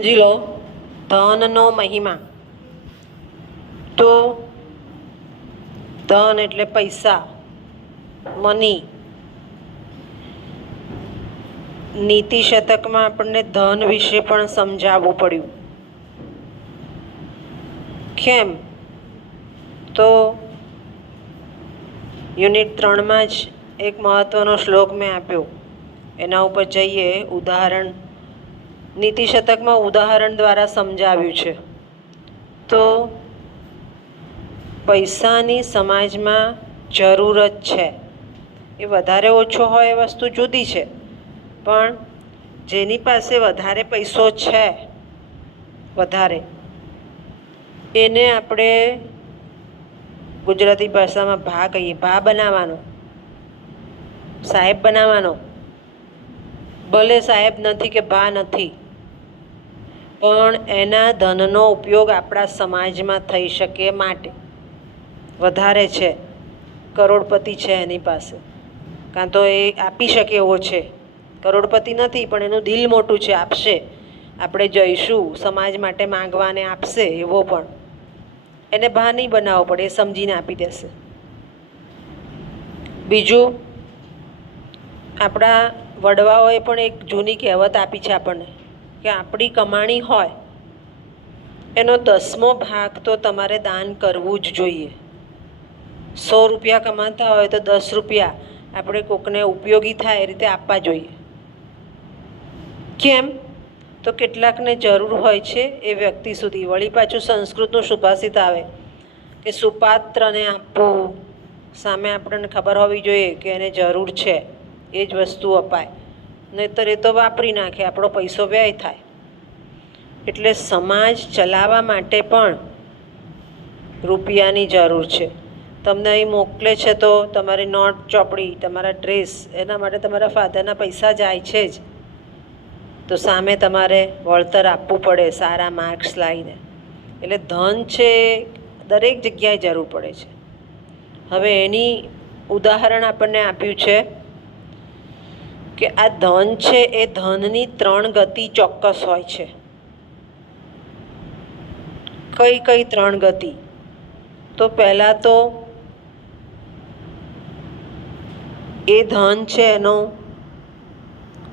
સમજી લો ધનનો મહિમા. તો ધન એટલે પૈસા, મની. નીતિ શતકમાં આપણને ધન વિશે પણ સમજાવવું પડ્યું. કેમ? તો યુનિટ 3માં જ એક મહત્વનો શ્લોક મેં આપ્યો, એના ઉપર જઈએ. ઉદાહરણ નીતિ શતકમાં ઉદાહરણ દ્વારા સમજાવ્યું છે. તો પૈસાની સમાજમાં જરૂરત છે. એ વધારે ઓછો હોય એ વસ્તુ જુદી છે, પણ જેની પાસે વધારે પૈસો છે, વધારે, એને આપણે ગુજરાતી ભાષામાં ભા કહીએ. ભા બનાવવાનો, સાહેબ બનાવવાનો. ભલે સાહેબ નથી કે ભા નથી, પણ એના ધનનો ઉપયોગ આપણા સમાજમાં થઈ શકે માટે. વધારે છે, કરોડપતિ છે એની પાસે, કાં તો એ આપી શકે એવો છે. કરોડપતિ નથી પણ એનું દિલ મોટું છે, આપશે. આપણે જઈશું સમાજ માટે માંગવાને આપશે એવો. પણ એને ભા નહીં બનાવવો પડે, એ સમજીને આપી દેશે. બીજું, આપણા વડવાઓએ પણ એક જૂની કહેવત આપી છે આપણને કે આપણી કમાણી હોય એનો 10મો ભાગ તો તમારે દાન કરવું જ જોઈએ. 100 રૂપિયા કમાતા હોય તો 10 રૂપિયા આપણે કોકને ઉપયોગી થાય એ રીતે આપવા જોઈએ. કેમ? તો કેટલાકને જરૂર હોય છે એ વ્યક્તિ સુધી. વળી પાછું સંસ્કૃતનું સુભાષિત આવે કે સુપાત્રને આપવું. સામે આપણને ખબર હોવી જોઈએ કે એને જરૂર છે, એ જ વસ્તુ અપાય. નહીંતર એ તો વાપરી નાખે, આપણો પૈસો વ્યય થાય. એટલે સમાજ ચલાવવા માટે પણ રૂપિયાની જરૂર છે. તમને અહીં મોકલે છે તો તમારી નોટ ચોપડી, તમારા ડ્રેસ, એના માટે તમારા ફાધરના પૈસા જાય છે જ. તો સામે તમારે વળતર આપવું પડે, સારા માર્ક્સ લાવીને. એટલે ધન છે દરેક જગ્યાએ જરૂર પડે છે. હવે એની ઉદાહરણ આપણને આપ્યું છે કે આ ધન છે એ ધનની 3 ગતિ ચોક્કસ હોય છે. કઈ કઈ 3 ગતિ? તો પહેલાં તો એ ધન છે એનો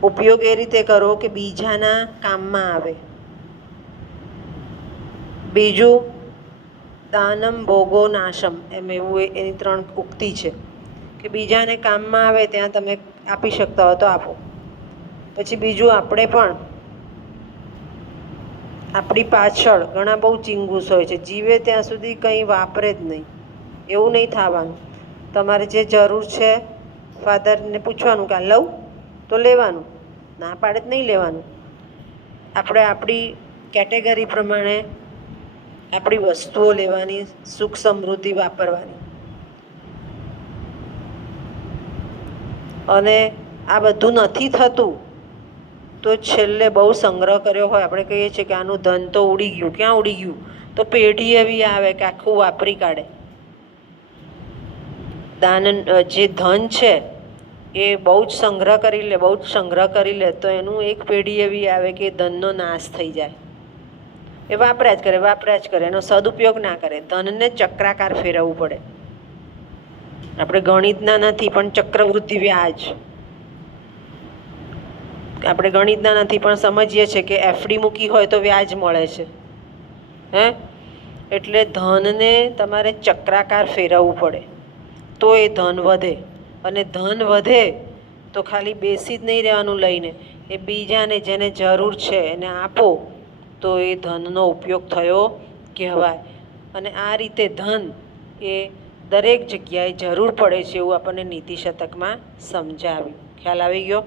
ઉપયોગ એ રીતે કરો કે બીજાના કામમાં આવે. બીજું, દાનમ ભોગો નાશમ, એમ એવું એની 3 ઉક્તિ છે કે બીજાને કામમાં આવે ત્યાં તમે આપી શકતા હો તો આપો. પછી બીજું, આપણે પણ આપણી પાછળ ઘણા બહુ ચીંગુસ હોય છે, જીવે ત્યાં સુધી કંઈ વાપરે જ નહીં. એવું નહીં થવાનું. તમારે જે જરૂર છે ફાધરને પૂછવાનું કે આ લઉં તો લેવાનું, ના પાડે જ નહીં લેવાનું. આપણે આપણી કેટેગરી પ્રમાણે આપણી વસ્તુઓ લેવાની, સુખ સમૃદ્ધિ વાપરવાની. અને આ બધું નથી થતું તો છેલ્લે બહુ સંગ્રહ કર્યો હોય, આપણે કહીએ છીએ કે આનું ધન તો ઉડી ગયું. ક્યાં ઉડી ગયું? તો પેઢી એવી આવે કે આખું વાપરી કાઢે. દાન જે ધન છે એ બહુ જ સંગ્રહ કરી લે, બહુ જ સંગ્રહ કરી લે તો એનું એક પેઢી એવી આવે કે ધનનો નાશ થઈ જાય. એ વાપર્યા જ કરે, વાપર્યા જ કરે, એનો સદુપયોગ ના કરે. ધનને ચક્રાકાર ફેરવવું પડે. આપણે ગણિતના નથી પણ ચક્રવૃદ્ધિ વ્યાજ, આપણે ગણિતના નથી પણ સમજીએ છીએ કે એફડી મૂકી હોય તો વ્યાજ મળે છે. એટલે ધનને તમારે ચક્રાકાર ફેરવવું પડે તો એ ધન વધે. અને ધન વધે તો ખાલી બેસી જ નહીં રહેવાનું લઈને, એ બીજાને જેને જરૂર છે એને આપો તો એ ધનનો ઉપયોગ થયો કહેવાય. અને આ રીતે ધન એ દરેક જગ્યાએ જરૂર પડે છે એવું આપણને નીતિ શતકમાં સમજાવ્યું. ખ્યાલ આવી ગયો?